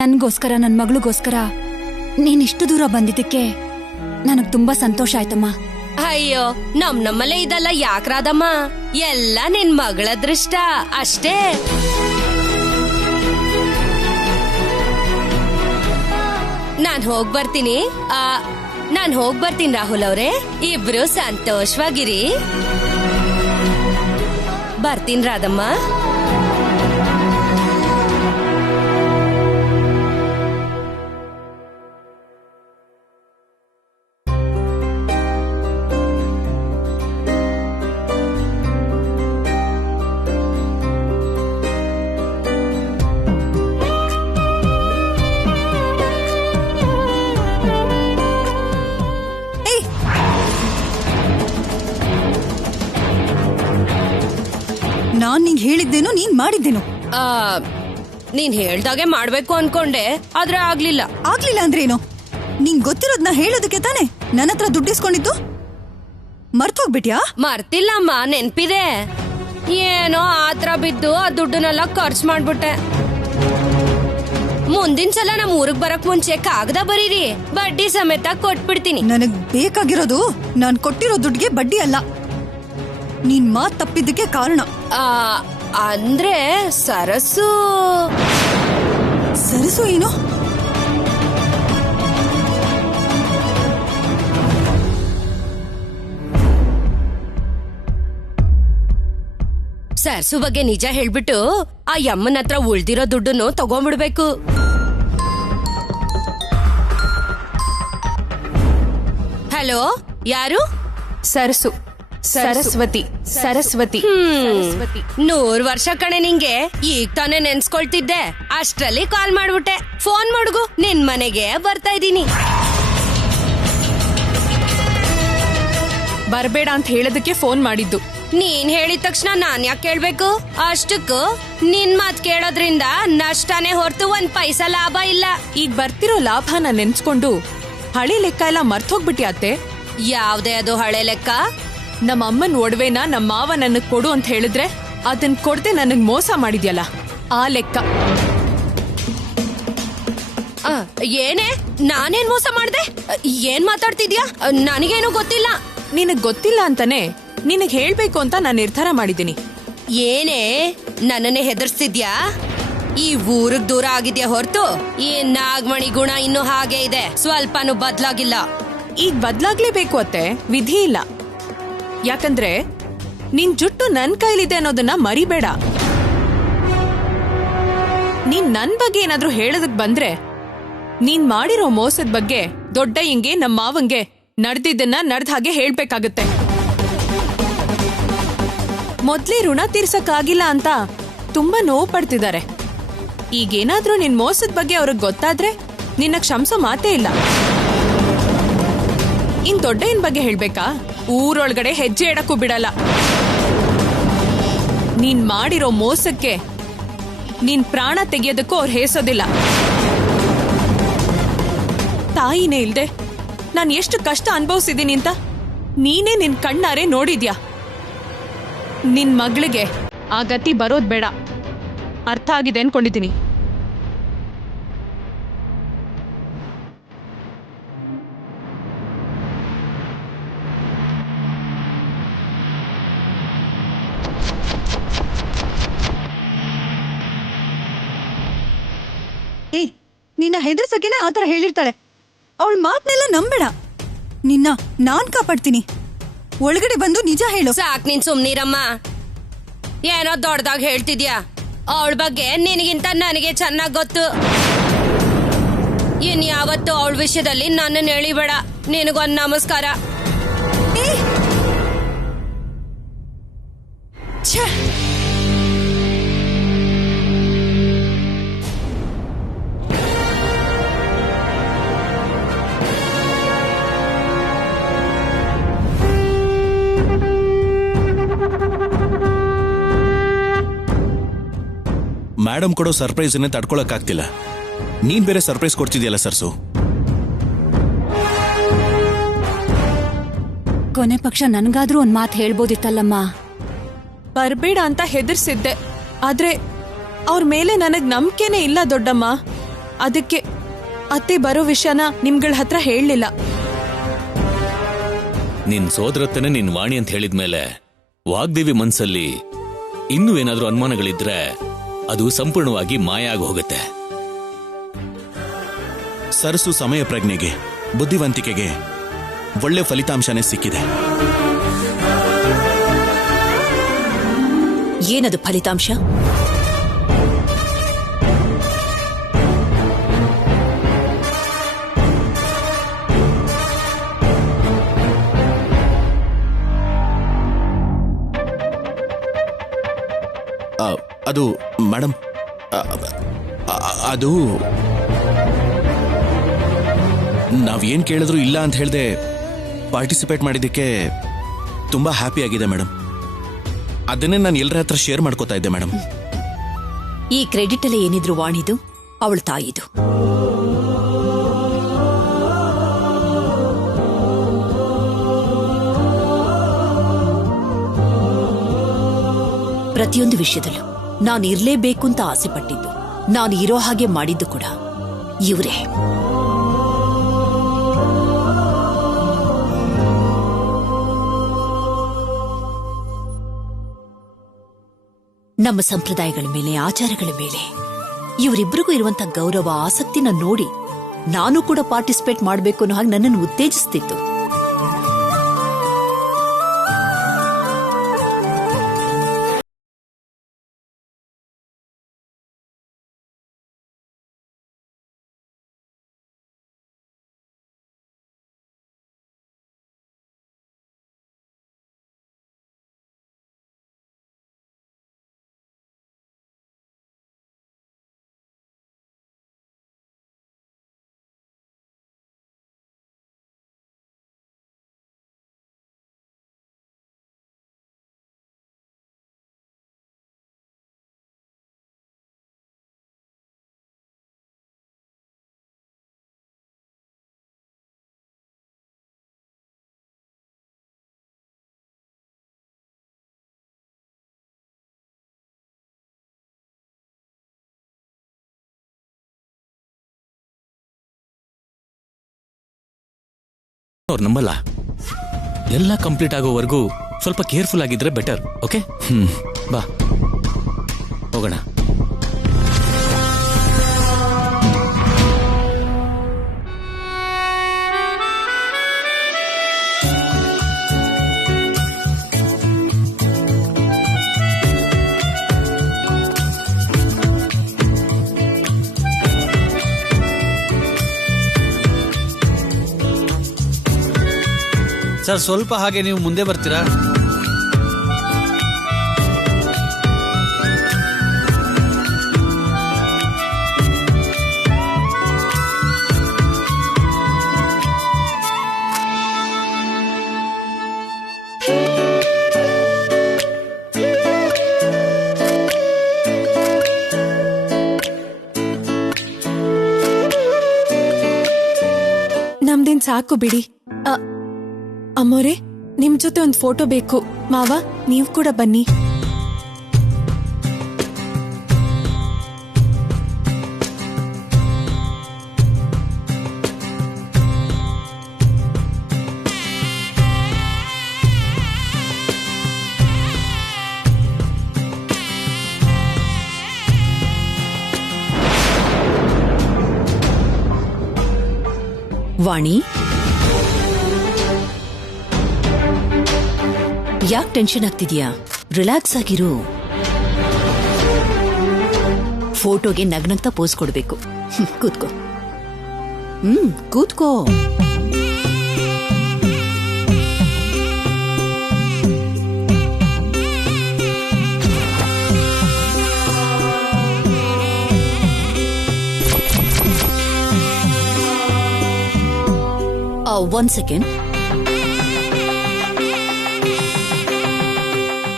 ನನ್ಗೋಸ್ಕರ ನನ್ ಮಗಳಿಗೋಸ್ಕರ ನೀನ್ ಇಷ್ಟು ದೂರ ಬಂದಿದ್ದಕ್ಕೆ ನನಗ್ ತುಂಬಾ ಸಂತೋಷ ಆಯ್ತಮ್ಮ. ಅಯ್ಯೋ ನಮ್ಮಲ್ಲೇ ಇದೆಲ್ಲ ಯಾಕ್ರಾದಮ್ಮ, ಎಲ್ಲ ನಿನ್ ಮಗಳ ಅದೃಷ್ಟ ಅಷ್ಟೇ. ನಾನ್ ಹೋಗ್ಬರ್ತೀನಿ ರಾಹುಲ್ ಅವ್ರೆ, ಇಬ್ರು ಸಂತೋಷವಾಗಿರಿ. ಬರ್ತೀನಿ ರಾಧಮ್ಮ. ನಾನ್ ನಿಂಗೆ ಹೇಳಿದ್ದೇನು ನೀನ್ ಮಾಡಿದ್ದೇನು? ನೀನ್ ಹೇಳ್ದಾಗೆ ಮಾಡ್ಬೇಕು ಅನ್ಕೊಂಡೆ, ಆದ್ರೆ ಆಗ್ಲಿಲ್ಲ ಅಂದ್ರೇನು? ನಿಂಗ್ ಗೊತ್ತಿರೋದ್ನ ಹೇಳೋದಕ್ಕೆ ತಾನೆ ನನ್ನ ಹತ್ರ ದುಡ್ಡಿಸ್ಕೊಂಡಿದ್ದು. ಮರ್ತೋಗ್ಬಿಟ್ಯಾ? ಮರ್ತಿಲ್ಲಮ್ಮ, ನೆನ್ಪಿದೆ. ಏನೋ ಆತ್ರ ಬಿದ್ದು ಆ ದುಡ್ಡನ್ನೆಲ್ಲ ಖರ್ಚು ಮಾಡ್ಬಿಟ್ಟೆ. ಮುಂದಿನ ಸಲ ನಮ್ ಊರಿಗೆ ಬರಕ್ ಮುಂಚೆ ಕಾಗದ ಬರೀರಿ, ಬಡ್ಡಿ ಸಮೇತ ಕೊಟ್ಬಿಡ್ತೀನಿ. ನನಗ್ ಬೇಕಾಗಿರೋದು ನಾನ್ ಕೊಟ್ಟಿರೋ ದುಡ್ಡಿಗೆ ಬಡ್ಡಿ ಅಲ್ಲ, ನೀನ್ ಮಾತ್ ತಪ್ಪಿದ್ದಕ್ಕೆ ಕಾರಣ. ಅಂದ್ರೆ ಸರಸು ಏನು? ಸರಸು ಬಗ್ಗೆ ನಿಜ ಹೇಳ್ಬಿಟ್ಟು ಆ ಯಮ್ಮನ ಹತ್ರ ಉಳ್ದಿರೋ ದುಡ್ಡನ್ನು ತಗೊಂಡ್ಬಿಡ್ಬೇಕು. ಹಲೋ, ಯಾರು? ಸರಸು. ಸರಸ್ವತಿ. 100 ವರ್ಷ ಕಣೆ ನಿಂಗೆ, ಈಗ ತಾನೇ ನೆನ್ಸ್ಕೊಳ್ತಿದ್ದೆ, ಅಷ್ಟ್ರಲ್ಲಿ ಕಾಲ್ ಮಾಡ್ಬಿಟ್ಟೆ. ಫೋನ್ ಮಾಡ್ಗು, ನಿನ್ ಮನೆಗೆ ಬರ್ತಾ ಇದ್ದೀನಿ. ಬರ್ಬೇಡ ಅಂತ ಹೇಳೋದಕ್ಕೆ ಫೋನ್ ಮಾಡಿದ್ದು. ನೀನ್ ಹೇಳಿದ ತಕ್ಷಣ ನಾನ್ ಯಾಕೆ ಕೇಳ್ಬೇಕು? ಅಷ್ಟಕ್ಕೂ ನಿನ್ ಮಾತ್ ಕೇಳೋದ್ರಿಂದ ನಷ್ಟನೇ ಹೊರತು 1 ಪೈಸಾ ಲಾಭ ಇಲ್ಲ. ಈಗ ಬರ್ತಿರೋ ಲಾಭನ ನೆನ್ಸ್ಕೊಂಡು ಹಳೆ ಲೆಕ್ಕ ಎಲ್ಲ ಮರ್ತೋಗ್ಬಿಟ್ಟಿ ಅತ್ತೆ. ಯಾವ್ದೇ ಅದು ಹಳೆ ಲೆಕ್ಕ? ನಮ್ಮ ಅಮ್ಮನ್ ಒಡವೆನ ನಮ್ಮ ಮಾವ ನನಗ್ ಕೊಡು ಅಂತ ಹೇಳಿದ್ರೆ ಅದನ್ ಕೊಡ್ದೆ ನನಗ್ ಮೋಸ ಮಾಡಿದ್ಯಲ್ಲ, ಆ ಲೆಕ್ಕ. ಏನೇ, ನಾನೇನ್ ಮೋಸ ಮಾಡ್ದೆ? ಏನ್ ಮಾತಾಡ್ತಿದ್ಯಾ? ನನಗೇನು ಗೊತ್ತಿಲ್ಲ. ನಿನಗ್ ಗೊತ್ತಿಲ್ಲ ಅಂತಾನೆ ನಿನಗ್ ಹೇಳ್ಬೇಕು ಅಂತ ನಾನ್ ನಿರ್ಧಾರ ಮಾಡಿದ್ದೀನಿ. ಏನೇ, ನನ್ನನ್ನೇ ಹೆದರ್ಸ್ತಿದ್ಯಾ? ಈ ಊರಿಗೆ ದೂರ ಆಗಿದ್ಯಾ ಹೊರತು ಈ ನಾಗಮಣಿ ಗುಣ ಇನ್ನು ಹಾಗೆ ಇದೆ, ಸ್ವಲ್ಪನೂ ಬದ್ಲಾಗಿಲ್ಲ. ಈಗ ಬದ್ಲಾಗ್ಲೇಬೇಕು ಅತ್ತೆ, ವಿಧಿ ಇಲ್ಲ. ಯಾಕಂದ್ರೆ ನಿನ್ ಜುಟ್ಟು ನನ್ ಕೈಲಿದೆ ಅನ್ನೋದನ್ನ ಮರಿಬೇಡ. ನೀನ್ ನನ್ ಬಗ್ಗೆ ಏನಾದ್ರೂ ಹೇಳೋದಕ್ ಬಂದ್ರೆ ನೀನ್ ಮಾಡಿರೋ ಮೋಸದ ಬಗ್ಗೆ ದೊಡ್ಡ ಹಿಂಗೆ ನಮ್ಮ ಮಾವಂಗೆ ನಡೆದಿದ್ದನ್ನ ನಡೆದ ಹಾಗೆ ಹೇಳ್ಬೇಕಾಗತ್ತೆ. ಮೊದ್ಲೇ ಋಣ ತೀರ್ಸಕ್ಕಾಗಿಲ್ಲ ಅಂತ ತುಂಬಾ ನೋವು ಪಡ್ತಿದ್ದಾರೆ. ಈಗೇನಾದ್ರೂ ನಿನ್ ಮೋಸದ ಬಗ್ಗೆ ಅವ್ರಿಗೆ ಗೊತ್ತಾದ್ರೆ ನಿನ್ನ ಕ್ಷಮಿಸೋ ಮಾತೇ ಇಲ್ಲ. ಇನ್ ದೊಡ್ಡ ಏನ್ ಬಗ್ಗೆ ಹೇಳ್ಬೇಕಾ? ಊರೊಳಗಡೆ ಹೆಜ್ಜೆ ಇಡಕ್ಕೂ ಬಿಡಲ್ಲ. ನೀನ್ ಮಾಡಿರೋ ಮೋಸಕ್ಕೆ ನೀನ್ ಪ್ರಾಣ ತೆಗೆಯೋದಕ್ಕೂ ಅವ್ರು ಹೇಸೋದಿಲ್ಲ. ತಾಯಿನೇ ಇಲ್ದೆ ನಾನ್ ಎಷ್ಟು ಕಷ್ಟ ಅನುಭವಿಸಿದೀನಿ ಅಂತ ನೀನೇ ನಿನ್ ಕಣ್ಣಾರೆ ನೋಡಿದ್ಯಾ. ನಿನ್ ಮಗಳಿಗೆ ಆ ಗತಿ ಬರೋದ್ ಬೇಡ. ಅರ್ಥ ಆಗಿದೆ ಅನ್ಕೊಂಡಿದ್ದೀನಿ. ನಿನ್ನ ಹೆದರ್ಸಕ್ಕೇನೆ ಆತರ ಹೇಳಿರ್ತಾಳೆ. ಅವಳ ಮಾತನ್ನೆಲ್ಲ ನಂಬೇಡ. ನಿನ್ನ ನಾನ್ ಕಾಪಾಡ್ತೀನಿ. ಒಳಗಡೆ ಬಂದು ನಿಜ ಹೇಳು. ಸಾಕ್, ನೀನ್ ಸುಮ್ನಿರಮ್ಮ. ಏನೋ ದೊಡ್ಡದಾಗ ಹೇಳ್ತಿದ್ಯಾ. ಅವಳ ಬಗ್ಗೆ ನಿನಗಿಂತ ನನಗೆ ಚೆನ್ನಾಗ್ ಗೊತ್ತು. ಇನ್ಯಾವತ್ತು ಅವಳ ವಿಷಯದಲ್ಲಿ ನನ್ನನ್ನು ಎಳಿಬೇಡ. ನಿನಗೊಂದು ನಮಸ್ಕಾರ. ಮೇಡಮ್ ಕೊಡೋ ಸರ್ಪ್ರೈಸ್ ಅನ್ನೇ ತಡ್ಕೊಳಕ್ಕಾಗ್ತಿಲ್ಲ. ನೀನ್ ಬೇರೆ ಸರ್ಪ್ರೈಸ್ ಕೊಡ್ತಿದ್ಯಲ್ಲ ಸರ್ಸು. ಕೊನೆ ಪಕ್ಷ ನನ್ಗಾದ್ರೂ ಒಂದ್ ಮಾತು ಹೇಳ್ಬೋದಿತ್ತಲ್ಲಮ್ಮ. ಬರ್ಬೇಡ ಅಂತ ಹೆದರ್ಸಿದ್ದೆ, ಆದ್ರೆ ಅವ್ರ ಮೇಲೆ ನನಗ್ ನಂಬಿಕೆನೇ ಇಲ್ಲ ದೊಡ್ಡಮ್ಮ. ಅದಕ್ಕೆ ಅತ್ತೆ ಬರೋ ವಿಷಯನ ನಿಮ್ಗಳ ಹತ್ರ ಹೇಳಲಿಲ್ಲ. ನಿನ್ ಸೋದರತ್ತನೇ ನಿನ್ ವಾಣಿ ಅಂತ ಹೇಳಿದ್ಮೇಲೆ ವಾಗ್ದೇವಿ ಮನ್ಸಲ್ಲಿ ಇನ್ನೂ ಏನಾದ್ರೂ ಅನುಮಾನಗಳಿದ್ರೆ ಅದು ಸಂಪೂರ್ಣವಾಗಿ ಮಾಯ ಆಗಿ ಹೋಗುತ್ತೆ. ಸರಸು ಸಮಯ ಪ್ರಜ್ಞೆಗೆ, ಬುದ್ಧಿವಂತಿಕೆಗೆ ಒಳ್ಳೆ ಫಲಿತಾಂಶನೇ ಸಿಕ್ಕಿದೆ. ಏನದು ಫಲಿತಾಂಶ? ಅದು ಮೇಡಮ್, ಅದು ನಾವೇನ್ ಕೇಳಿದ್ರು ಇಲ್ಲ ಅಂತ ಹೇಳ್ದೆ ಪಾರ್ಟಿಸಿಪೇಟ್ ಮಾಡಿದ್ದಕ್ಕೆ ತುಂಬಾ ಹ್ಯಾಪಿ ಆಗಿದೆ ಮೇಡಮ್. ಅದನ್ನೇ ನಾನು ಎಲ್ಲರ ಹತ್ರ ಶೇರ್ ಮಾಡ್ಕೋತಾ ಇದ್ದೆ ಮೇಡಮ್. ಈ ಕ್ರೆಡಿಟ್ ಅಲ್ಲಿ ಏನಿದ್ರು ವಾಣಿದು, ಅವಳ ತಾಯಿದು. ಪ್ರತಿಯೊಂದು ವಿಷಯದಲ್ಲೂ ನಾನು ಇರ್ಲೇಬೇಕು ಅಂತ ಆಸೆ ಪಟ್ಟಿದ್ದು, ನಾನು ಇರೋ ಹಾಗೆ ಮಾಡಿದ್ದು ಕೂಡ ಇವರೇ. ನಮ್ಮ ಸಂಪ್ರದಾಯಗಳ ಮೇಲೆ, ಆಚಾರಗಳ ಮೇಲೆ ಇವರಿಬ್ಬರಿಗೂ ಇರುವಂತ ಗೌರವ, ಆಸಕ್ತಿನ ನೋಡಿ ನಾನು ಕೂಡ ಪಾರ್ಟಿಸಿಪೇಟ್ ಮಾಡಬೇಕು ಅನ್ನೋ ಹಾಗೆ ನನ್ನನ್ನು ಉತ್ತೇಜಿಸ್ತಿತ್ತು. ಅವ್ರು ನಂಬಲ್ಲ. ಎಲ್ಲ ಕಂಪ್ಲೀಟ್ ಆಗೋವರೆಗೂ ಸ್ವಲ್ಪ ಕೇರ್ಫುಲ್ ಆಗಿದ್ರೆ ಬೆಟರ್. ಓಕೆ, ಬಾ ಹೋಗೋಣ. ಸರ್, ಸ್ವಲ್ಪ ಹಾಗೆ ನೀವು ಮುಂದೆ ಬರ್ತೀರಾ? ನಮ್ದೇನ್ ಸಾಕು ಬಿಡಿ. ಅಮ್ಮೋರೆ, ನಿಮ್ ಜೊತೆ ಒಂದ್ ಫೋಟೋ ಬೇಕು. ಮಾವ, ನೀವು ಕೂಡ ಬನ್ನಿ. ವಾಣಿ, ಯಾಕೆ ಟೆನ್ಷನ್ ಆಗ್ತಿದ್ಯಾ? ರಿಲ್ಯಾಕ್ಸ್ ಆಗಿರು. ಫೋಟೋಗೆ ನಗ್ನಗ್ತಾ ಪೋಸ್ ಕೊಡ್ಬೇಕು. ಕೂತ್ಕೋ. ಕೂತ್ಕೋ. One second.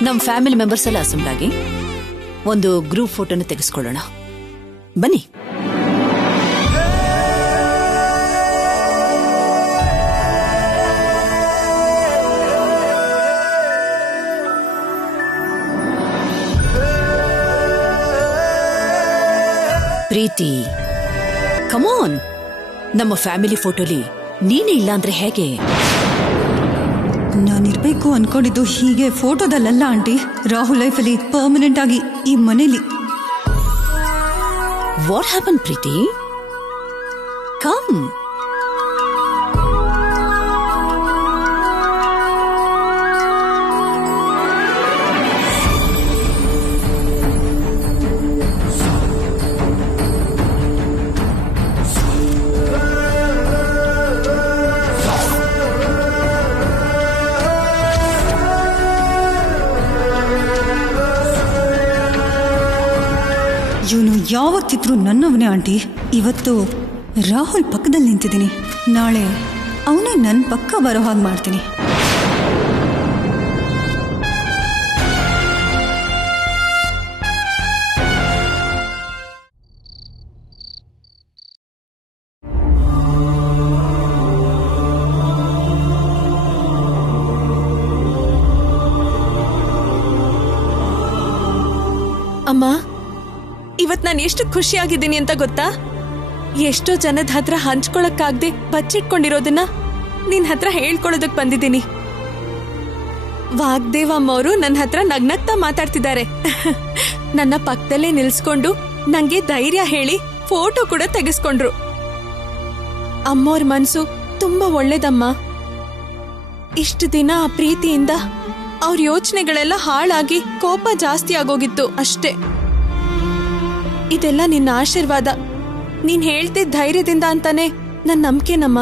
ನಮ್ಮ ಫ್ಯಾಮಿಲಿ ಮೆಂಬರ್ಸ್ ಎಲ್ಲ ಅಸೆಂಬ್ಲ್ ಆಗಿ ಒಂದು ಗ್ರೂಪ್ ಫೋಟೋನ ತೆಗೆಸ್ಕೊಳ್ಳೋಣ. ಬನ್ನಿ. ಪ್ರೀತಿ, ಕಮಾನ್, ನಮ್ಮ ಫ್ಯಾಮಿಲಿ ಫೋಟೋಲಿ ನೀನೇ ಇಲ್ಲ ಅಂದ್ರೆ ಹೇಗೆ? ನಾನಿರ್ಬೇಕು ಅನ್ಕೊಂಡಿದ್ದು ಹೀಗೆ ಫೋಟೋದಲ್ಲ ಆಂಟಿ. ರಾಹುಲ್ ಲೈಫಲ್ಲಿ ಪರ್ಮನೆಂಟ್ ಆಗಿ ಈ ಮನೇಲಿ. What happen Preethi? ಕಮ್. ಇವನು ಯಾವತ್ತಿದ್ರು ನನ್ನವನೇ ಆಂಟಿ. ಇವತ್ತು ರಾಹುಲ್ ಪಕ್ಕದಲ್ಲಿ ನಿಂತಿದ್ದೀನಿ, ನಾಳೆ ಅವನೇ ನನ್ನ ಪಕ್ಕ ಬರೋ ಹಾಗೆ ಮಾಡ್ತೀನಿ. ಅಮ್ಮ, ಇವತ್ ನಾನು ಎಷ್ಟು ಖುಷಿಯಾಗಿದ್ದೀನಿ ಅಂತ ಗೊತ್ತಾ? ಎಷ್ಟೋ ಜನದ ಹತ್ರ ಹಂಚ್ಕೊಳಕ್ಕಾಗ್ದೆ ಬಚ್ಚಿಟ್ಕೊಂಡಿರೋದನ್ನ ನಿನ್ ಹತ್ರ ಹೇಳ್ಕೊಳ್ಳೋದಕ್ ಬಂದಿದ್ದೀನಿ. ವಾಗ್ದೇವಮ್ಮ ಅವರು ನನ್ನ ಹತ್ರ ನಗ್ನಗ್ತಾ ಮಾತಾಡ್ತಿದ್ದಾರೆ. ನನ್ನ ಪಕ್ಕದಲ್ಲೇ ನಿಲ್ಸ್ಕೊಂಡು ನಂಗೆ ಧೈರ್ಯ ಹೇಳಿ ಫೋಟೋ ಕೂಡ ತೆಗೆಸ್ಕೊಂಡ್ರು. ಅಮ್ಮವ್ರ ಮನ್ಸು ತುಂಬಾ ಒಳ್ಳೇದಮ್ಮ. ಇಷ್ಟು ದಿನ ಆ ಪ್ರೀತಿಯಿಂದ ಅವ್ರ ಯೋಚನೆಗಳೆಲ್ಲ ಹಾಳಾಗಿ ಕೋಪ ಜಾಸ್ತಿ ಆಗೋಗಿತ್ತು ಅಷ್ಟೇ. ಇದೆಲ್ಲ ನಿನ್ನ ಆಶೀರ್ವಾದ, ನೀನ್ ಹೇಳ್ತಿದ್ದ ಧೈರ್ಯದಿಂದ ಅಂತಾನೆ ನನ್ ನಂಬಿಕೆನಮ್ಮ.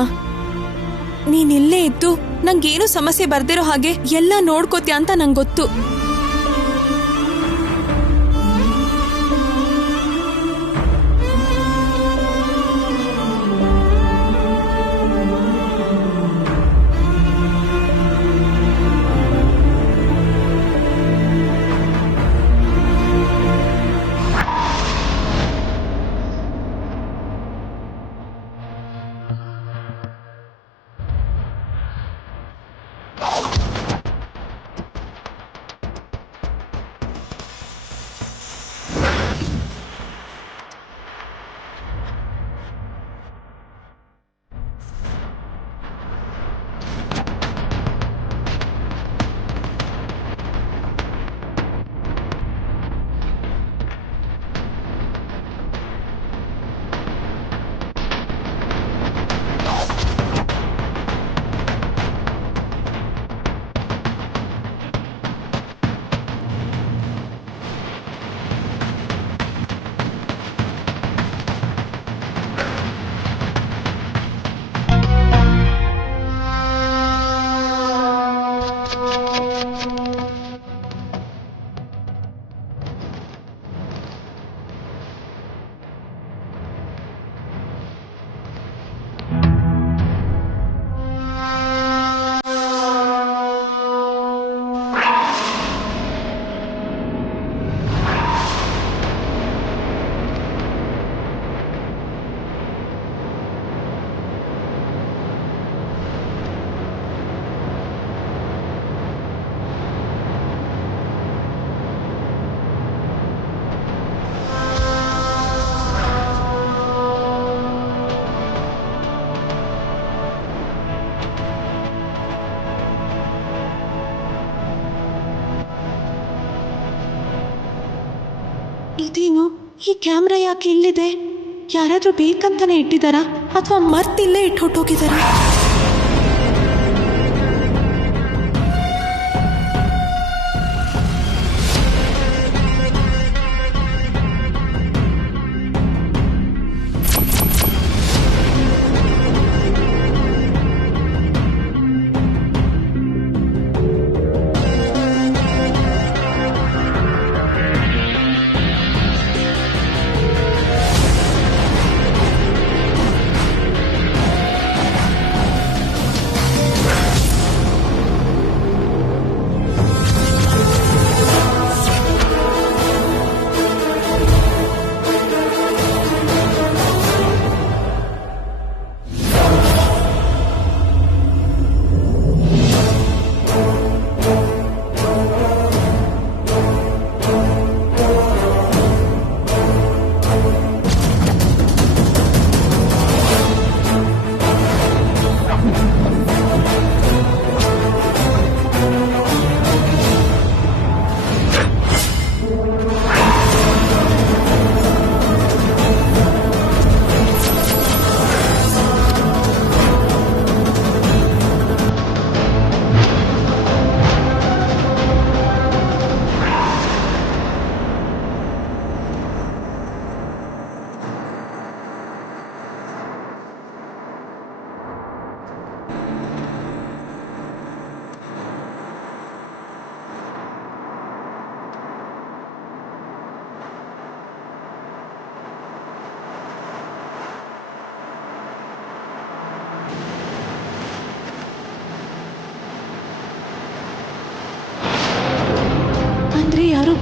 ನೀನಿಲ್ಲೇ ಇದ್ದು ನಂಗೇನು ಸಮಸ್ಯೆ ಬರ್ದಿರೋ ಹಾಗೆ ಎಲ್ಲ ನೋಡ್ಕೋತ್ಯಾ ಅಂತ ನಂಗೆ ಗೊತ್ತು. ಇದೇನು, ಈ ಕ್ಯಾಮ್ರಾ ಯಾಕೆ ಇಲ್ಲಿದೆ? ಯಾರಾದ್ರೂ ಬೇಕಂತಾನೆ ಇಟ್ಟಿದಾರಾ ಅಥವಾ ಮರ್ತಿಲ್ಲೇ ಇಟ್ಟು ಹೊಟ್ಟೋಗಿದಾರಾ?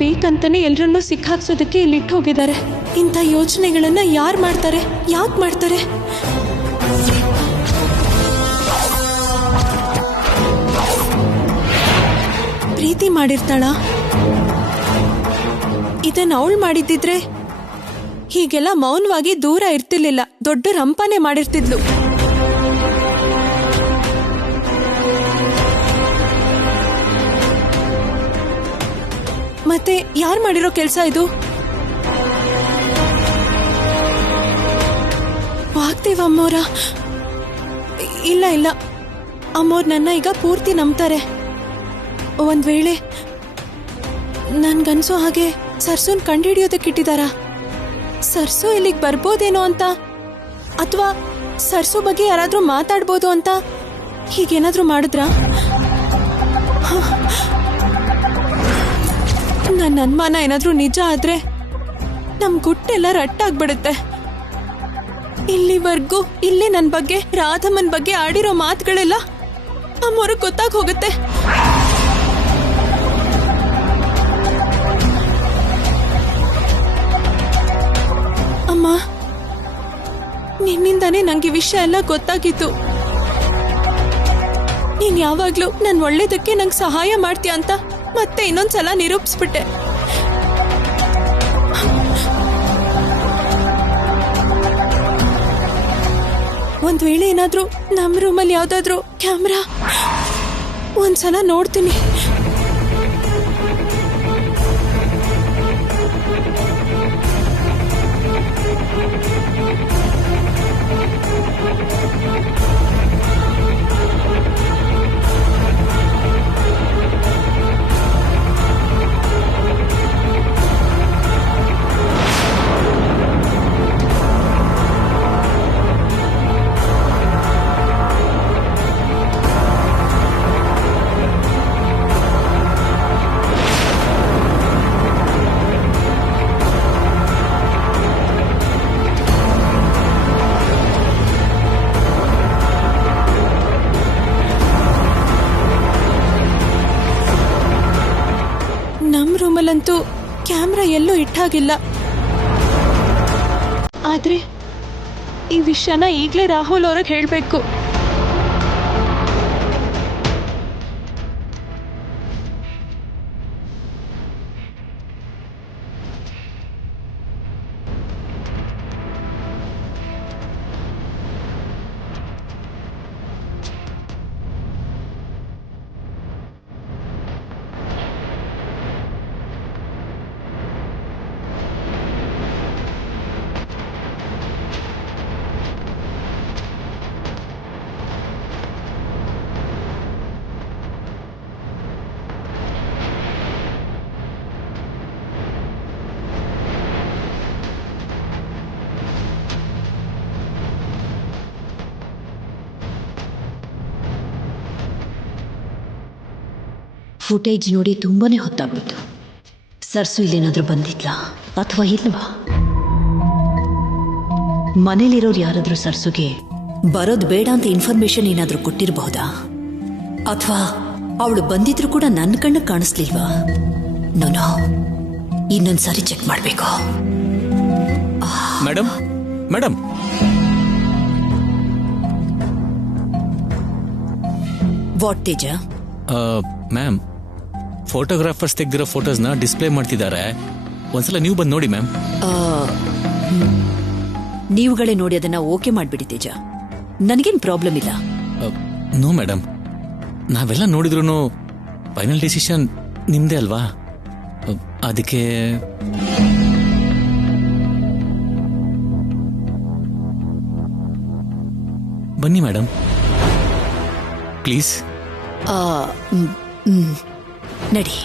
ಬೇಕಂತಾನೆ ಎಲ್ರನ್ನೂ ಸಿಕ್ಕಾಕ್ಸೋದಕ್ಕೆ ಇಲ್ಲಿ ಇಟ್ಟು ಹೋಗಿದ್ದಾರೆ. ಇಂಥ ಯೋಚನೆಗಳನ್ನ ಯಾರು ಮಾಡ್ತಾರೆ? ಯಾಕೆ ಮಾಡ್ತಾರೆ? ಪ್ರೀತಿ ಮಾಡಿರ್ತಾಳ? ಇದನ್ನ ಅವಳು ಮಾಡಿದ್ದಿದ್ರೆ ಹೀಗೆಲ್ಲ ಮೌನವಾಗಿ ದೂರ ಇರ್ತಿರ್ಲಿಲ್ಲ, ದೊಡ್ಡ ರಂಪಾನೆ ಮಾಡಿರ್ತಿದ್ಲು. ಮತ್ತೆ ಯಾರು ಮಾಡಿರೋ ಕೆಲಸ ಇದು? ವಾಗ್ದೇವ್ ಅಮ್ಮೋರ? ಇಲ್ಲ ಇಲ್ಲ, ಅಮ್ಮೋರ್ ನನ್ನ ಈಗ ಪೂರ್ತಿ ನಂಬ್ತಾರೆ. ಒಂದ್ ವೇಳೆ ನನ್ಗನ್ಸೋ ಹಾಗೆ ಸರ್ಸುನ್ ಕಂಡುಹಿಡಿಯೋದಕ್ಕಿಟ್ಟಿದಾರ. ಸರ್ಸು ಇಲ್ಲಿಗೆ ಬರ್ಬೋದೇನೋ ಅಂತ, ಅಥವಾ ಸರ್ಸು ಬಗ್ಗೆ ಯಾರಾದ್ರೂ ಮಾತಾಡ್ಬೋದು ಅಂತ ಹೀಗೇನಾದ್ರೂ ಮಾಡಿದ್ರ? ನನ್ನ ಅನುಮಾನ ಏನಾದ್ರೂ ನಿಜ ಆದ್ರೆ ನಮ್ ಗುಟ್ಟೆಲ್ಲ ರಟ್ಟಾಗ್ಬಿಡುತ್ತೆ. ಇಲ್ಲಿವರೆಗೂ ಇಲ್ಲಿ ನನ್ನ ಬಗ್ಗೆ, ರಾಧಮ್ಮನ್ ಬಗ್ಗೆ ಆಡಿರೋ ಮಾತುಗಳೆಲ್ಲ ಅಮ್ಮವ್ರಿಗೆ ಗೊತ್ತಾಗ ಹೋಗುತ್ತೆ. ಅಮ್ಮ, ನಿನ್ನಿಂದಾನೇ ನಂಗೆ ವಿಷಯ ಎಲ್ಲ ಗೊತ್ತಾಗಿತ್ತು. ನೀನ್ ಯಾವಾಗ್ಲೂ ನನ್ ಒಳ್ಳೇದಕ್ಕೆ ನಂಗೆ ಸಹಾಯ ಮಾಡ್ತೀಯ ಅಂತ ಮತ್ತೆ ಇನ್ನೊಂದ್ಸಲ ನಿರೂಪಿಸ್ಬಿಟ್ಟೆ. ಒಂದ್ ವೇಳೆ ಏನಾದ್ರೂ ನಮ್ ರೂಮಲ್ಲಿ ಯಾವ್ದಾದ್ರು ಕ್ಯಾಮ್ರಾ ಒಂದ್ಸಲ ನೋಡ್ತೀನಿ. ರೂಮಲ್ಲಂತೂ ಕ್ಯಾಮ್ರಾ ಎಲ್ಲೂ ಇಟ್ಟಾಗಿಲ್ಲ. ಆದ್ರೆ ಈ ವಿಷಯನ ಈಗಲೇ ರಾಹುಲ್ ಅವ್ರಿಗೆ ಹೇಳಬೇಕು. ಫುಟೇಜ್ ನೋಡಿ ತುಂಬಾನೇ ಹೊತ್ತಾಗ್ಬಿಡ್ತು. ಸರ್ಸು ಇಲ್ಲೇನಾದ್ರೂ ಬಂದಿದ್ಲಾ ಅಥವಾ ಇಲ್ವಾ? ಮನೇಲಿರೋರು ಯಾರಾದ್ರೂ ಸರ್ಸುಗೆ ಬರೋದು ಬೇಡ ಅಂತ ಇನ್ಫಾರ್ಮೇಶನ್ ಏನಾದ್ರೂ ಕೊಟ್ಟಿರಬಹುದಾ? ಅಥವಾ ಅವಳು ಬಂದಿದ್ರು ಕೂಡ ನನ್ನ ಕಣ್ಣು ಕಾಣಿಸ್ಲಿಲ್ವಾ? ನೋನೋ, ಇನ್ನೊಂದ್ಸಾರಿ ಚೆಕ್ ಮಾಡ್ಬೇಕು. Madam madam what Teja? Ma'am, photographers ತೆಗೆದಿರೋ ಫೋಟೋಸ್ನ ಡಿಸ್ಪ್ಲೇ ಮಾಡ್ತಿದ್ದಾರೆ. ಒಂದ್ಸಲ ನೀವು ಬಂದು ನೋಡಿ ಮ್ಯಾಮ್. ನೀವುಗಳೇ ನೋಡಿ ಅದನ್ನ ಓಕೆ ಮಾಡ್ಬಿಡಿ ತೇಜ, ನನಗೇನು ಪ್ರಾಬ್ಲಮ್ ಇಲ್ಲ. ನೋ ಮೇಡಮ್, ನಾವೆಲ್ಲ ನೋಡಿದ್ರು ಫೈನಲ್ ಡಿಸಿಷನ್ ನಿಮ್ದೇ ಅಲ್ವಾ? ಅದಕ್ಕೆ ಬನ್ನಿ ಮೇಡಮ್, ಪ್ಲೀಸ್. ನಡಿ.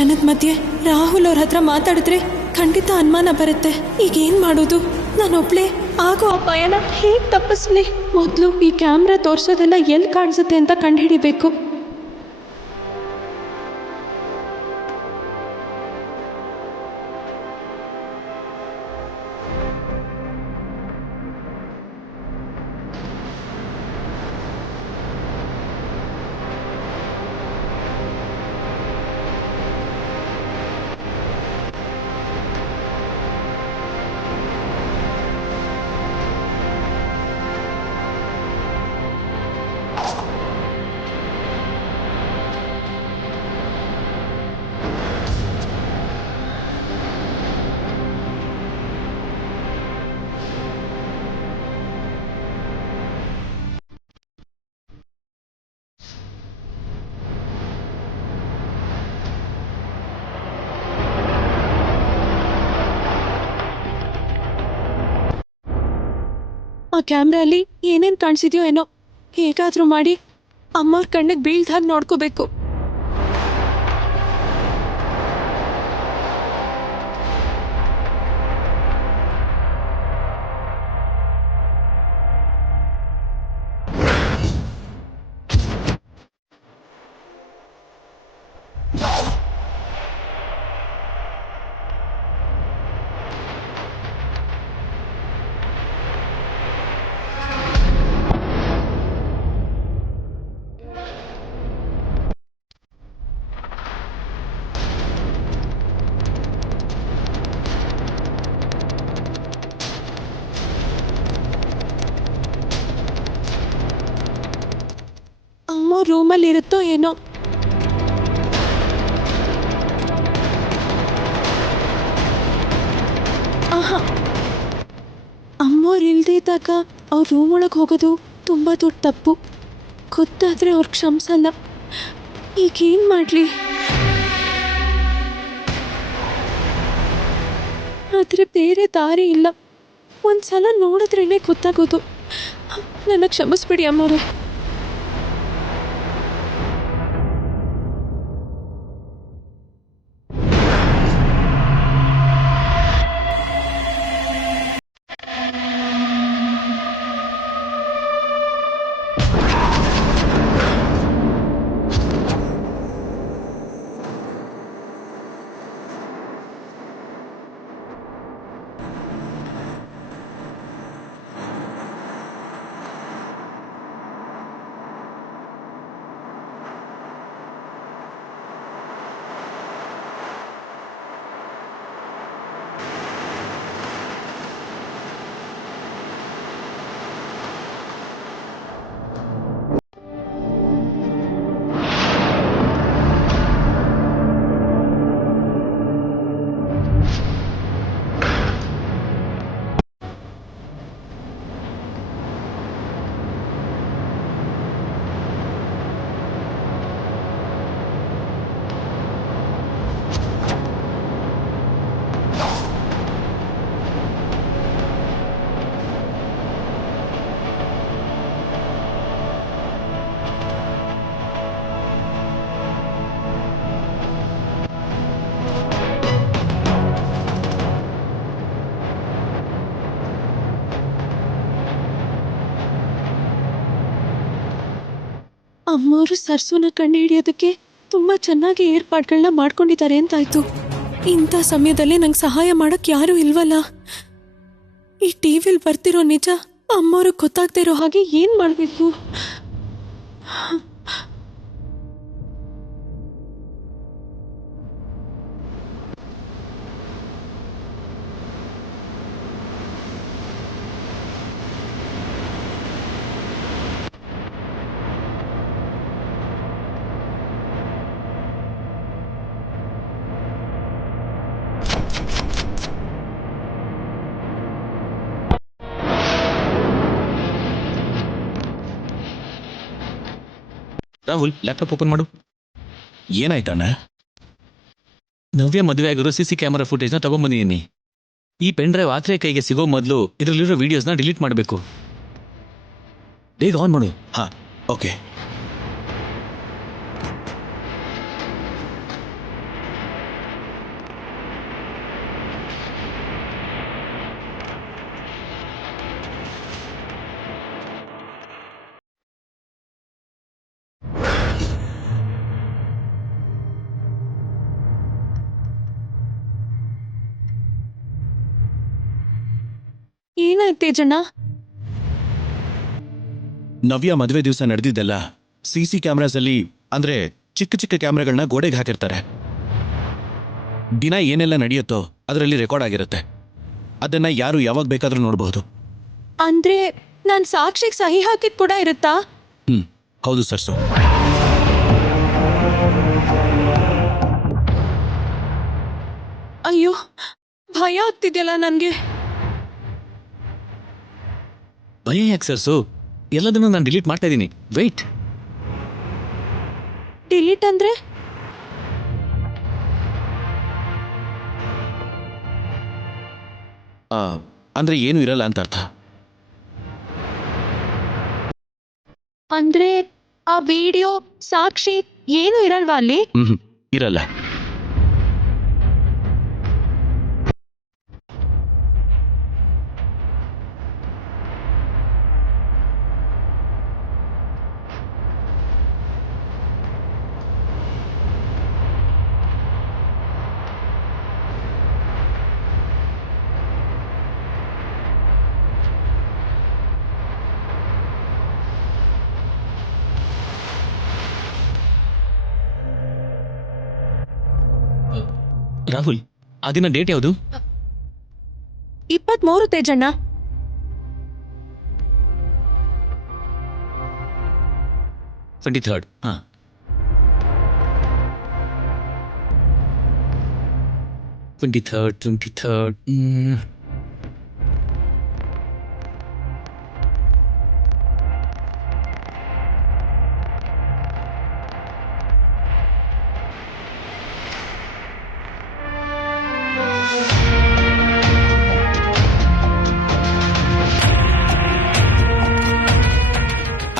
ಜನದ ಮಧ್ಯೆ ರಾಹುಲ್ ಅವ್ರ ಹತ್ರ ಮಾತಾಡಿದ್ರೆ ಖಂಡಿತ ಅನುಮಾನ ಬರುತ್ತೆ. ಈಗ ಏನ್ ಮಾಡೋದು? ನಾನೊಬ್ಳೆ ಆಗೋ ಅಪಾಯನ ಹೇಗ್ ತಪ್ಪಿಸ್ಲಿ? ಮೊದಲು ಈ ಕ್ಯಾಮ್ರಾ ತೋರ್ಸೋದೆಲ್ಲ ಎಲ್ಲಿ ಕಾಣಿಸುತ್ತೆ ಅಂತ ಕಂಡುಹಿಡಿಬೇಕು. ಆ ಕ್ಯಾಮ್ರಲ್ಲಿ ಏನೇನು ಕಾಣಿಸಿದ್ಯೋ ಏನೋ, ಹೇಗಾದರೂ ಮಾಡಿ ಅಮ್ಮವ್ರ ಕಣ್ಣಿಗೆ ಬೀಳ್ದಾಗ ನೋಡ್ಕೋಬೇಕು. ಅಮ್ಮ ರೂಮಲ್ಲಿ ಇರುತ್ತೋ ಏನೋ. ಆಹಾ, ಅಮ್ಮವ್ರು ಇಲ್ದೇ ಇದ್ದಾಗ ಅವ್ರ ರೂಮ್ ಒಳಗೆ ಹೋಗೋದು ತುಂಬ ದೊಡ್ಡ ತಪ್ಪು. ಗೊತ್ತಾದರೆ ಅವ್ರು ಕ್ಷಮಿಸಲ್ಲ. ಈಗೇನು ಮಾಡಲಿ? ಆದರೆ ಬೇರೆ ದಾರಿ ಇಲ್ಲ. ಒಂದ್ಸಲ ನೋಡಿದ್ರೇ ಗೊತ್ತಾಗೋದು. ನನ್ನ ಕ್ಷಮಿಸ್ಬಿಡಿ ಅಮ್ಮವ್ರೆ. ಅಮ್ಮವರು ಸರ್ಸುನ ಕಂಡು ಹಿಡಿಯೋದಕ್ಕೆ ತುಂಬ ಚೆನ್ನಾಗಿ ಏರ್ಪಾಡುಗಳನ್ನ ಮಾಡ್ಕೊಂಡಿದ್ದಾರೆ ಅಂತಾಯ್ತು. ಇಂಥ ಸಮಯದಲ್ಲಿ ನಂಗೆ ಸಹಾಯ ಮಾಡೋಕ್ಕೆ ಯಾರೂ ಇಲ್ವಲ್ಲ. ಈ ಟಿವಿಲಿ ಬರ್ತಿರೋ ನಿಜ ಅಮ್ಮವ್ರಿಗೆ ಗೊತ್ತಾಗದೇ ಇರೋ ಹಾಗೆ ಏನು ಮಾಡಬೇಕು? ರಾಹುಲ್, ಲ್ಯಾಪ್ಟಾಪ್ ಓಪನ್ ಮಾಡು. ಏನಾಯ್ತಣ್ಣ? ನವ್ಯ ಮದುವೆ ಆಗಿರೋ CC ಕ್ಯಾಮರಾ ಫುಟೇಜ್ನ ತಗೊಂಬಂದಿದ್ದೀನಿ. ಈ ಪೆನ್ ಡ್ರೈವ್ ಆತ್ರೆ ಕೈಗೆ ಸಿಗೋ ಮೊದಲು ಇದರಲ್ಲಿರೋ ವಿಡಿಯೋಸ್ನ ಡಿಲೀಟ್ ಮಾಡಬೇಕು. ಬೇಗ ಆನ್ ಮಾಡು. ಹಾ, ಓಕೆ. ಏನಾಯ್ತು ತೇಜಣ್ಣ? ನವ್ಯ ಮದುವೆ ದಿವಸ ನಡೆದಿದ್ದೆಲ್ಲ CC ಕ್ಯಾಮ್ರಾಸ್ ಅಲ್ಲಿ, ಅಂದ್ರೆ ಚಿಕ್ಕ ಚಿಕ್ಕ ಕ್ಯಾಮ್ರಾಗಳನ್ನ ಗೋಡೆಗೆ ಹಾಕಿರ್ತಾರೆ. ದಿನ ಏನೆಲ್ಲ ನಡೆಯುತ್ತೋ ಅದರಲ್ಲಿ ರೆಕಾರ್ಡ್ ಆಗಿರುತ್ತೆ. ಅದನ್ನ ಯಾರು ಯಾವಾಗ ಬೇಕಾದ್ರೂ ನೋಡಬಹುದು. ಅಂದ್ರೆ ನಾನ್ ಸಾಕ್ಷಿಗೆ ಸಹಿ ಹಾಕಿದ್ ಕೂಡ ಇರುತ್ತಾ? ಹೌದು ಸರ್ಸು. ಅಯ್ಯೋ, ಭಯ ಆಗ್ತಿದ್ಯಲ್ಲ ನನ್ಗೆ. ಭಯ ಯಾಕೆ ಸರ್ಸು? ಎಲ್ಲದನ್ನು ನಾನು ಡಿಲೀಟ್ ಮಾಡ್ತಾ ಇದ್ದೀನಿ. ವೆಯ್ಟ್. ಡಿಲೀಟ್ ಅಂದ್ರೆ? ಅಂದ್ರೆ ಏನು ಇರಲ್ಲ ಅಂತ ಅರ್ಥ. ಅಂದ್ರೆ ಆ ವಿಡಿಯೋ, ಸಾಕ್ಷಿ ಏನು ಇರಲ್ವಾ ಅಲ್ಲಿ? ಇರಲ್ಲ. ರಾಹುಲ್, ಆ ದಿನ ಡೇಟ್ ಯಾವುದು? 23 ತೇಜಣ್ಣ. 23rd. 23rd.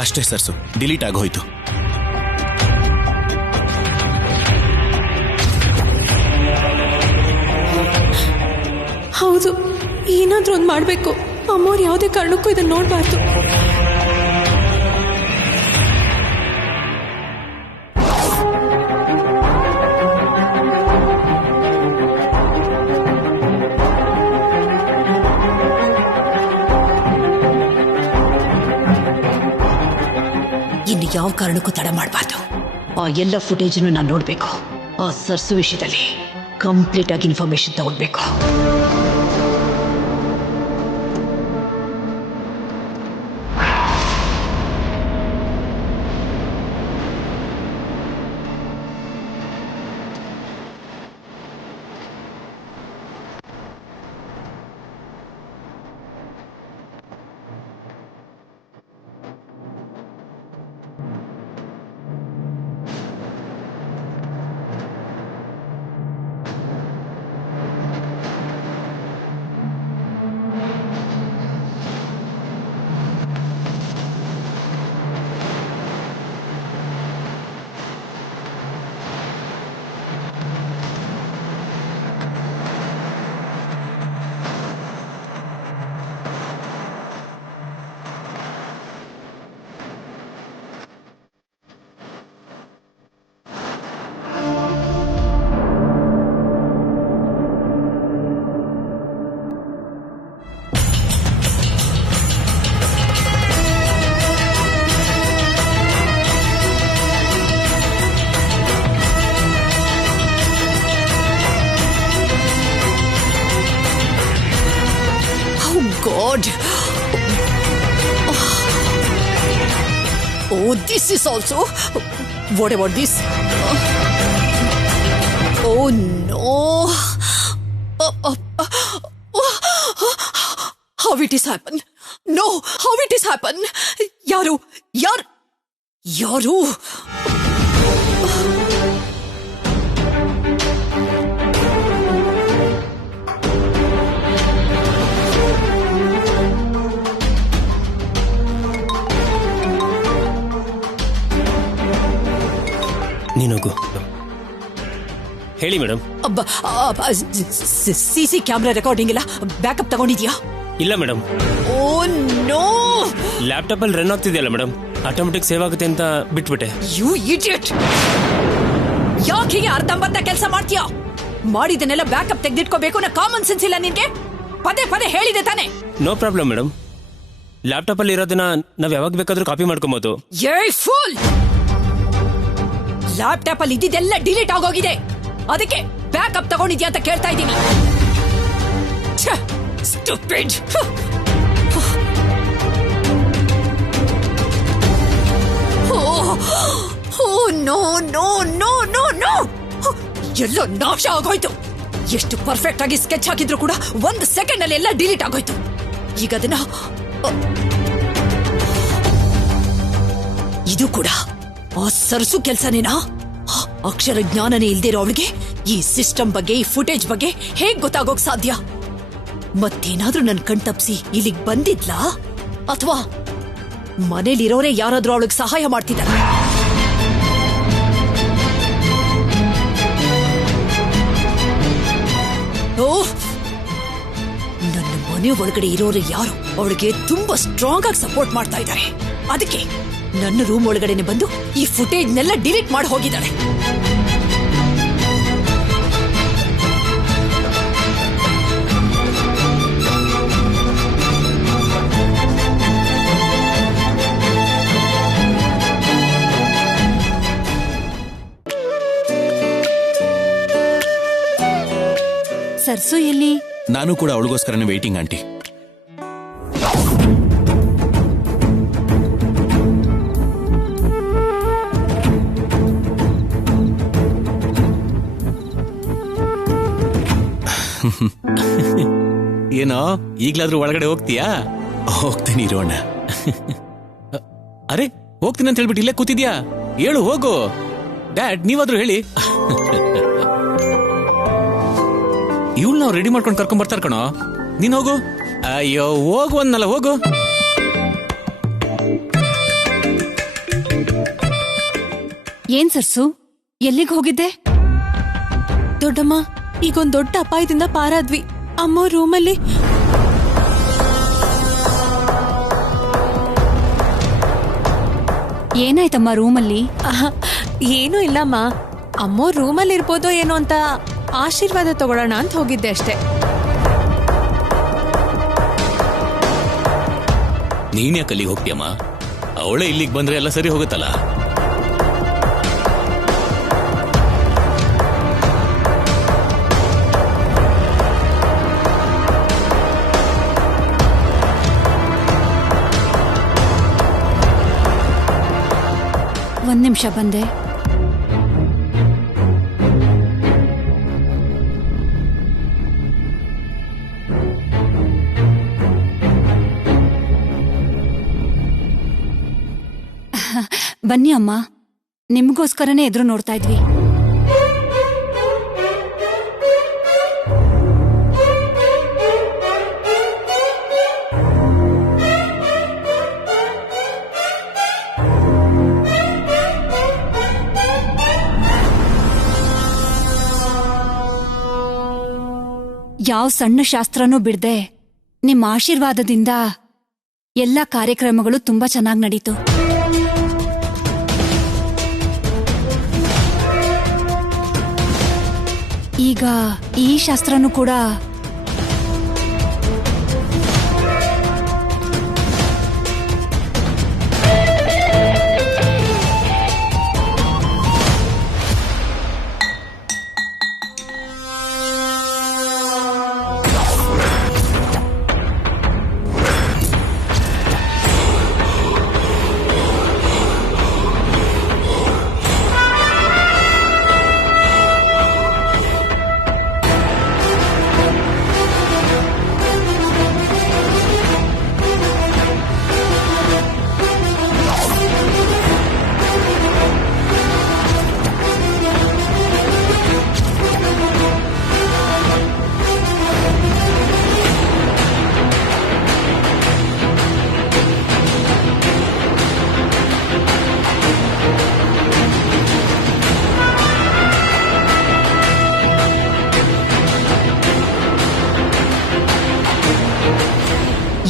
ಅಷ್ಟೇ ಸರ್ಸು, ಡಿಲೀಟ್ ಆಗೋಯ್ತು. ಹೌದು, ಏನಾದ್ರೂ ಒಂದು ಮಾಡ್ಬೇಕು. ಅಮ್ಮೋರು ಯಾವುದೇ ಕಾರಣಕ್ಕೂ ಇದನ್ನ ನೋಡ್ಬಾರ್ದು. ಇನ್ನು ಯಾವ ಕಾರಣಕ್ಕೂ ತಡ ಮಾಡಬಾರ್ದು. ಆ ಎಲ್ಲ ಫುಟೇಜನ್ನು ನಾನು ನೋಡಬೇಕು. ಆ ಸರ್ಸು ವಿಷಯದಲ್ಲಿ ಕಂಪ್ಲೀಟ್ ಆಗಿ ಇನ್ಫಾರ್ಮೇಶನ್ ತಗೊಳ್ಬೇಕು. God. Oh, this is also. What about this? Oh no. How it is happen? No, how it is happen? Yaru. ನೀನೋಗು. ಹೇಳಿ ಮೇಡಮ್. CC ಕ್ಯಾಮ್ರಾ ರೆಕಾರ್ಡಿಂಗ್ ಎಲ್ಲ ಬ್ಯಾಕಪ್ ತಗೊಂಡಿದ್ಯಾ? ಇಲ್ಲ ಮೇಡಮ್. Oh no. ಲ್ಯಾಪ್ಟಾಪ್ ಅಲ್ಲಿ run ಆಗ್ತಿದೆಯಲ್ಲ madam, automatic save ಆಗುತ್ತೆ ಅಂತ ಬಿಟ್ಬಿಟ್ಟೆ. You idiot. ಯಾಕೆ ಹೀಗೆ ಅರ್ಧಂಬರ್ಧ ಕೆಲಸ ಮಾಡ್ತೀಯಾ? ಮಾಡಿದನ್ನೆಲ್ಲ ಬ್ಯಾಕಪ್ ತೆಗೆದಿಟ್ಕೋಬೇಕು ಅನ್ನೋ ಕಾಮನ್ ಸೆನ್ಸ್ ಇಲ್ಲ ನಿನ್ಗೆ? ಪದೇ ಪದೇ ಹೇಳಿದೆ ತಾನೆ. No problem madam. ಲ್ಯಾಪ್ಟಾಪ್ ಅಲ್ಲಿ ಇರೋದನ್ನ ನಾವ್ ಯಾವಾಗ ಬೇಕಾದ್ರೂ ಕಾಪಿ ಮಾಡ್ಕೊಬಹುದು. ಏಯ್ ಫೂಲ್! ಲ್ಯಾಪ್ಟಾಪ್ ಅಲ್ಲಿ ಇದ್ದಿದ್ದೆಲ್ಲ ಡಿಲೀಟ್ ಆಗೋಗಿದೆ. ಅದಕ್ಕೆ ಬ್ಯಾಕಪ್ ತಗೊಂಡಿದ್ಯಾ ಅಂತ ಕೇಳ್ತಾ ಇದ್ದೀನಿ. Stupid! No no no no no! ಎಲ್ಲೋ ನಾಶ ಆಗೋಯ್ತು. ಎಷ್ಟು ಪರ್ಫೆಕ್ಟ್ ಆಗಿ ಸ್ಕೆಚ್ ಹಾಕಿದ್ರು ಕೂಡ 1 ಸೆಕೆಂಡ್ ಅಲ್ಲಿ ಎಲ್ಲ ಡಿಲೀಟ್ ಆಗೋಯ್ತು. ಈಗ ಅದನ್ನ ಇದು ಕೂಡ ಆ ಸರ್ಸು ಕೆಲ್ಸನೇನಾ? ಅಕ್ಷರ ಜ್ಞಾನನೇ ಇಲ್ದಿರೋ ಅವಳಿಗೆ ಈ ಸಿಸ್ಟಮ್ ಬಗ್ಗೆ, ಈ ಫುಟೇಜ್ ಬಗ್ಗೆ ಹೇಗ್ ಗೊತ್ತಾಗೋಕ್ ಸಾಧ್ಯ? ಮತ್ತೇನಾದ್ರೂ ನನ್ ಕಣ್ ತಪ್ಸಿ ಇಲ್ಲಿಗ್ ಬಂದಿದ್ಲಾ? ಅಥವಾ ಮನೇಲಿರೋರೇ ಯಾರಾದ್ರೂ ಅವಳಿಗೆ ಸಹಾಯ ಮಾಡ್ತಿದ್ದಾರೆ? ನನ್ನ ಮನೆ ಒಳಗಡೆ ಇರೋರು ಯಾರು ಅವಳಿಗೆ ತುಂಬಾ ಸ್ಟ್ರಾಂಗ್ ಆಗಿ ಸಪೋರ್ಟ್ ಮಾಡ್ತಾ ಇದ್ದಾರೆ. ಅದಕ್ಕೆ ನನ್ನ ರೂಮ್ ಒಳಗಡೆನೆ ಬಂದು ಈ ಫುಟೇಜ್ನೆಲ್ಲ ಡಿಲೀಟ್ ಮಾಡಿ ಹೋಗಿದ್ದಾಳೆ. ಸರ್ಸು ಎಲ್ಲಿ? ನಾನು ಕೂಡ ಅವಳಿಗೋಸ್ಕರನೇ ವೇಟಿಂಗ್ ಆಂಟಿ. ಏನೋ ಈಗ್ಲಾದ್ರೂ ಒಳಗಡೆ ಹೋಗ್ತೀಯಾ? ಹೋಗ್ತೀನಿ ಇರೋಣ. ಅರೆ ಹೋಗ್ತೀನಿ ಅಂತ ಹೇಳ್ಬಿಟ್ಟು ಇಲ್ಲೇ ಕೂತಿದ್ಯಾ? ಹೇಳು ಹೋಗು. ಡ್ಯಾಡ್ ನೀವಾದ್ರೂ ಹೇಳಿ. ಇವಳು ನಾವು ರೆಡಿ ಮಾಡ್ಕೊಂಡು ಕರ್ಕೊಂಡ್ ಬರ್ತಾರ ಕಣೋ. ನೀನ್ ಹೋಗು. ಅಯ್ಯೋ ಹೋಗು ಅನ್ನಲ್ಲ, ಹೋಗು. ಏನ್ ಸರ್ಸು, ಎಲ್ಲಿಗೆ ಹೋಗಿದ್ದೆ? ದೊಡ್ಡಮ್ಮ, ಈಗೊಂದ್ ದೊಡ್ಡ ಅಪಾಯದಿಂದ ಪಾರಾದ್ವಿ. ಅಮ್ಮ ರೂಮಲ್ಲಿ ಏನಾಯ್ತಮ್ಮ ರೂಮಲ್ಲಿ? ಏನೂ ಇಲ್ಲಮ್ಮ. ಅಮ್ಮ ರೂಮಲ್ಲಿ ಇರ್ಬೋದೋ ಏನೋ ಅಂತ ಆಶೀರ್ವಾದ ತಗೊಳ್ಳೋಣ ಅಂತ ಹೋಗಿದ್ದೆ ಅಷ್ಟೇ. ನೀನ್ ಯಾಕೆ ಅಲ್ಲಿಗೆ ಹೋಗ್ತೀಯಮ್ಮ? ಅವಳೇ ಇಲ್ಲಿಗೆ ಬಂದ್ರೆ ಎಲ್ಲ ಸರಿ ಹೋಗುತ್ತಲ್ಲ. ಒಂದ್ ನಿಮಿಷ ಬಂದೆ. ಬನ್ನಿ ಅಮ್ಮ, ನಿಮ್ಗೋಸ್ಕರನೇ ಎದುರು ನೋಡ್ತಾ ಇದ್ವಿ. ಯಾವ ಸಣ್ಣ ಶಾಸ್ತ್ರನೂ ಬಿಡ್ದೆ ನಿಮ್ಮ ಆಶೀರ್ವಾದದಿಂದ ಎಲ್ಲ ಕಾರ್ಯಕ್ರಮಗಳು ತುಂಬಾ ಚೆನ್ನಾಗಿ ನಡೀತು. ಈಗ ಈ ಶಾಸ್ತ್ರನೂ ಕೂಡ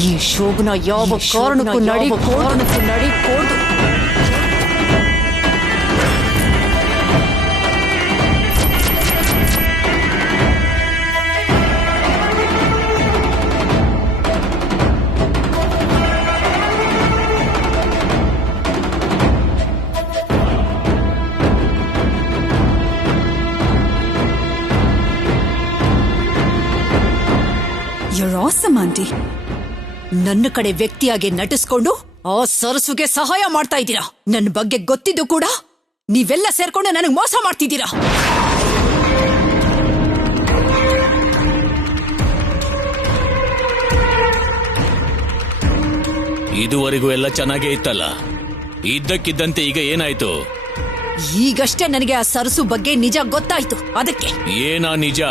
ಈ ಶೋಭನ ಯಾವ ಕಾರಣಕ್ಕೂ ನಡಿಕೋದು. Awesome aunty. ನನ್ನ ಕಡೆ ವ್ಯಕ್ತಿಯಾಗಿ ನಟಿಸ್ಕೊಂಡು ಆ ಸರಸುಗೆ ಸಹಾಯ ಮಾಡ್ತಾ ಇದ್ದೀರಾ. ನನ್ನ ಬಗ್ಗೆ ಗೊತ್ತಿದ್ದು ಕೂಡ ನೀವೆಲ್ಲ ಸೇರ್ಕೊಂಡು ನನಗೆ ಮೋಸ ಮಾಡ್ತಿದ್ದೀರಾ. ಇದುವರೆಗೂ ಎಲ್ಲ ಚೆನ್ನಾಗೇ ಇತ್ತಲ್ಲ, ಇದ್ದಕ್ಕಿದ್ದಂತೆ ಈಗ ಏನಾಯ್ತು? ಈಗಷ್ಟೇ ನನಗೆ ಆ ಸರಸು ಬಗ್ಗೆ ನಿಜ ಗೊತ್ತಾಯ್ತು. ಅದಕ್ಕೆ ಏನಾ ನಿಜ?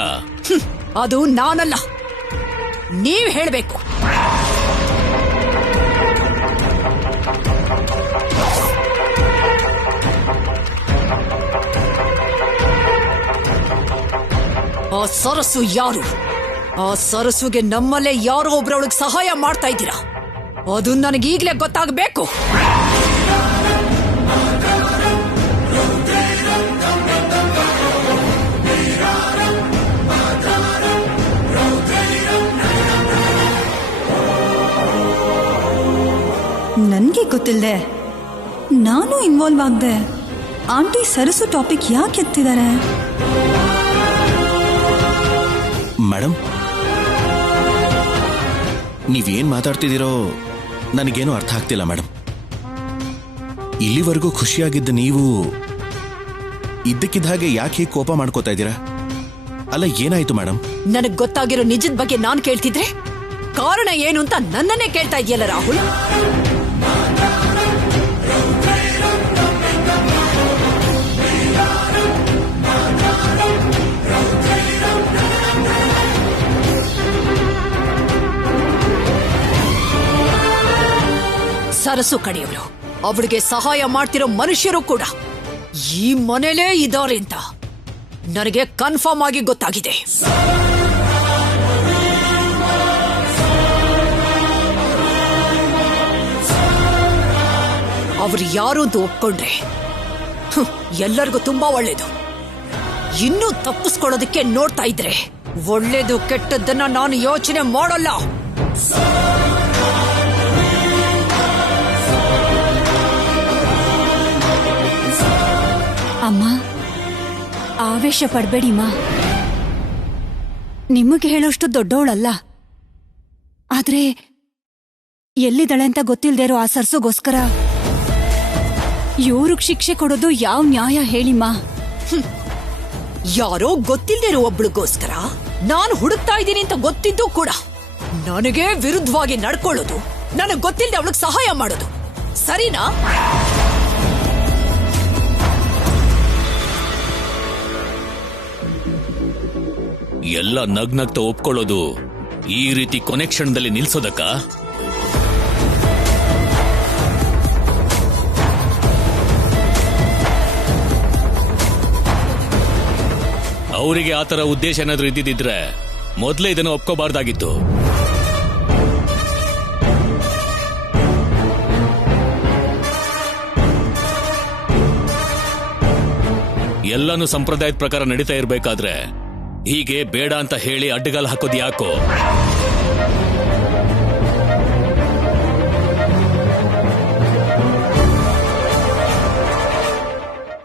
ಅದು ನಾನಲ್ಲ, ನೀವ್ ಹೇಳ್ಬೇಕು. ಆ ಸರಸು ಯಾರು? ಆ ಸರಸುಗೆ ನಮ್ಮಲ್ಲೇ ಯಾರೋ ಒಬ್ರೊಳಗೆ ಸಹಾಯ ಮಾಡ್ತಾ ಇದ್ದೀರಾ. ಅದು ನನಗೀಗ್ಲೇ ಗೊತ್ತಾಗಬೇಕು. ನನ್ಗೆ ಗೊತ್ತಿಲ್ಲದೆ ನಾನು ಇನ್ವಾಲ್ವ್ ಆಗ್ದೆ. ಆಂಟಿ ಸರಸು ಟಾಪಿಕ್ ಯಾಕೆ ಎತ್ತಿದ್ದಾರೆ? ಮೇಡಮ್, ನೀವೇನ್ ಮಾತಾಡ್ತಿದ್ದೀರೋ ನನಗೇನು ಅರ್ಥ ಆಗ್ತಿಲ್ಲ ಮೇಡಮ್. ಇಲ್ಲಿವರೆಗೂ ಖುಷಿಯಾಗಿದ್ದ ನೀವು ಇದ್ದಕ್ಕಿದ್ದ ಹಾಗೆ ಯಾಕೆ ಕೋಪ ಮಾಡ್ಕೋತಾ ಇದ್ದೀರಾ? ಅಲ್ಲ, ಏನಾಯ್ತು ಮೇಡಮ್? ನನಗ್ ಗೊತ್ತಾಗಿರೋ ನಿಜದ ಬಗ್ಗೆ ನಾನ್ ಕೇಳ್ತಿದ್ರೆ ಕಾರಣ ಏನು ಅಂತ ನನ್ನನ್ನೇ ಕೇಳ್ತಾ ಇದೆಯಲ್ಲ ರಾಹುಲ್. ಸರಸು ಕಡೆಯವರು, ಅವಳಿಗೆ ಸಹಾಯ ಮಾಡ್ತಿರೋ ಮನುಷ್ಯರು ಕೂಡ ಈ ಮನೇಲೇ ಇದ್ದಾರೆ ಅಂತ ನನಗೆ ಕನ್ಫರ್ಮ್ ಆಗಿ ಗೊತ್ತಾಗಿದೆ. ಅವ್ರು ಯಾರು ಅಂತ ಒಪ್ಕೊಂಡ್ರೆ ಎಲ್ಲರಿಗೂ ತುಂಬಾ ಒಳ್ಳೇದು. ಇನ್ನೂ ತಪ್ಪಿಸ್ಕೊಳ್ಳೋದಕ್ಕೆ ನೋಡ್ತಾ ಇದ್ರೆ ಒಳ್ಳೇದು ಕೆಟ್ಟದ್ದನ್ನ ನಾನು ಯೋಚನೆ ಮಾಡೋಲ್ಲ. ಅಮ್ಮ, ಆವೇಶ ಪಡ್ಬೇಡಿಮ್ಮ. ನಿಮಗೆ ಹೇಳೋಷ್ಟು ದೊಡ್ಡವಳಲ್ಲ. ಆದ್ರೆ ಎಲ್ಲಿದ್ದಾಳೆ ಅಂತ ಗೊತ್ತಿಲ್ದೇ ಇರೋ ಆ ಸರ್ಸುಗೋಸ್ಕರ ಇವ್ರಿಗೆ ಶಿಕ್ಷೆ ಕೊಡೋದು ಯಾವ ನ್ಯಾಯ ಹೇಳಿಮ್ಮ? ಯಾರೋ ಗೊತ್ತಿಲ್ದೇ ಇರೋ ಒಬ್ಳಿಗೋಸ್ಕರ ನಾನು ಹುಡುಕ್ತಾ ಇದ್ದೀನಿ ಅಂತ ಗೊತ್ತಿದ್ದು ಕೂಡ ನನಗೆ ವಿರುದ್ಧವಾಗಿ ನಡ್ಕೊಳ್ಳೋದು, ನನಗೆ ಗೊತ್ತಿಲ್ಲದೆ ಅವಳಿಗೆ ಸಹಾಯ ಮಾಡೋದು ಸರಿನಾ? ಎಲ್ಲ ನಗ್ನಗ್ತ ಒಪ್ಕೊಳ್ಳೋದು ಈ ರೀತಿ ಕೊನೆಕ್ಷಣದಲ್ಲಿ ನಿಲ್ಸೋದಕ್ಕ? ಅವರಿಗೆ ಆತರ ಉದ್ದೇಶ ಏನಾದ್ರೂ ಇದ್ದಿದ್ರೆ ಮೊದಲೇ ಇದನ್ನು ಒಪ್ಕೋಬಾರ್ದಾಗಿತ್ತು. ಎಲ್ಲಾನು ಸಂಪ್ರದಾಯದ ಪ್ರಕಾರ ನಡೀತಾ ಇರ್ಬೇಕಾದ್ರೆ ಹೀಗೆ ಬೇಡ ಅಂತ ಹೇಳಿ ಅಡ್ಡಗಾಲ ಹಾಕೋದು ಯಾಕೋ?